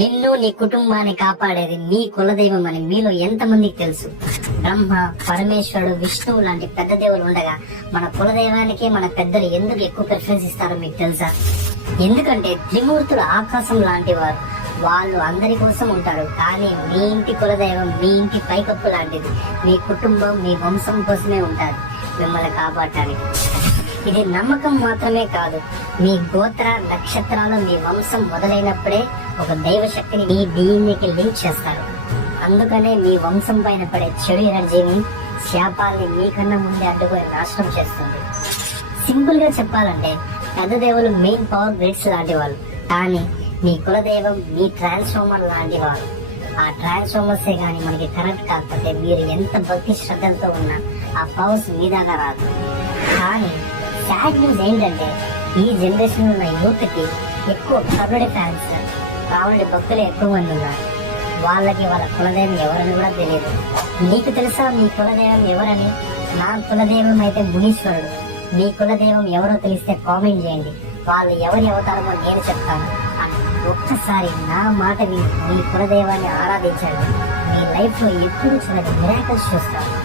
నిన్ను నీ కుటుంబాన్ని కాపాడేది నీ కులదైవం అని మీలో ఎంతమందికి తెలుసు? బ్రహ్మ, పరమేశ్వరుడు, విష్ణువు లాంటి పెద్ద దేవులు ఉండగా మన కులదైవానికి మన పెద్దలు ఎందుకు ఎక్కువ ప్రిఫరెన్స్ ఇస్తారో మీకు తెలుసా? ఎందుకంటే త్రిమూర్తులు ఆకాశం లాంటి వారు. వాళ్ళు అందరి కోసం ఉంటారు. కానీ మీ ఇంటి కులదైవం మీ ఇంటి పైకప్పు లాంటిది. మీ కుటుంబం మీ వంశం కోసమే ఉంటారు, మిమ్మల్ని కాపాడటానికి. ఇది నమ్మకం మాత్రమే కాదు, మీ గోత్ర నక్షత్రాలు మీ వంశం మొదలైనప్పుడే ఒక దైవ శక్తిని మీ DNA లింక్ చేస్తారు. అందుకనే మీ వంశం పైన పడే చెడు ఎనర్జీని, శాపాల్ని మీకన్నా ముందే అడ్డుకొని నాశనం చేస్తుంది. సింపుల్ గా చెప్పాలంటే పెద్ద దేవులు మెయిన్ పవర్ గ్రిడ్స్ లాంటి వాళ్ళు. కానీ మీ కులదైవం మీ ట్రాన్స్ఫార్మర్ లాంటి వారు. ఆ ట్రాన్స్ఫార్మర్సే గానీ మనకి కనెక్ట్ కాకపోతే మీరు ఎంత భక్తి శ్రద్ధలతో ఉన్నా ఆ పవర్స్ మీ దాకా రాదు. కానీ సాడ్ న్యూస్ ఏంటంటే ఈ జనరేషన్ ఉన్న యూత్ కి ఎక్కువ కబడ్డీ ఫ్యాన్స్, కావడి భక్తులు ఎక్కువ మంది ఉన్నారు. వాళ్ళకి వాళ్ళ కులదైవం ఎవరని కూడా తెలియదు. నీకు తెలుసా మీ కులదైవం ఎవరని? నా కులదైవం అయితే మునీశ్వరుడు. మీ కులదైవం ఎవరో తెలిస్తే కామెంట్ చేయండి. వాళ్ళు ఎవరి అవతారమో నేను చెప్తాను. ఒక్కసారి నా మాట విని మీ కులదైవాన్ని ఆరాధించండి. మీ లైఫ్ లో ఎప్పుడు చూడండి మిరాకిల్స్ చూస్తారు.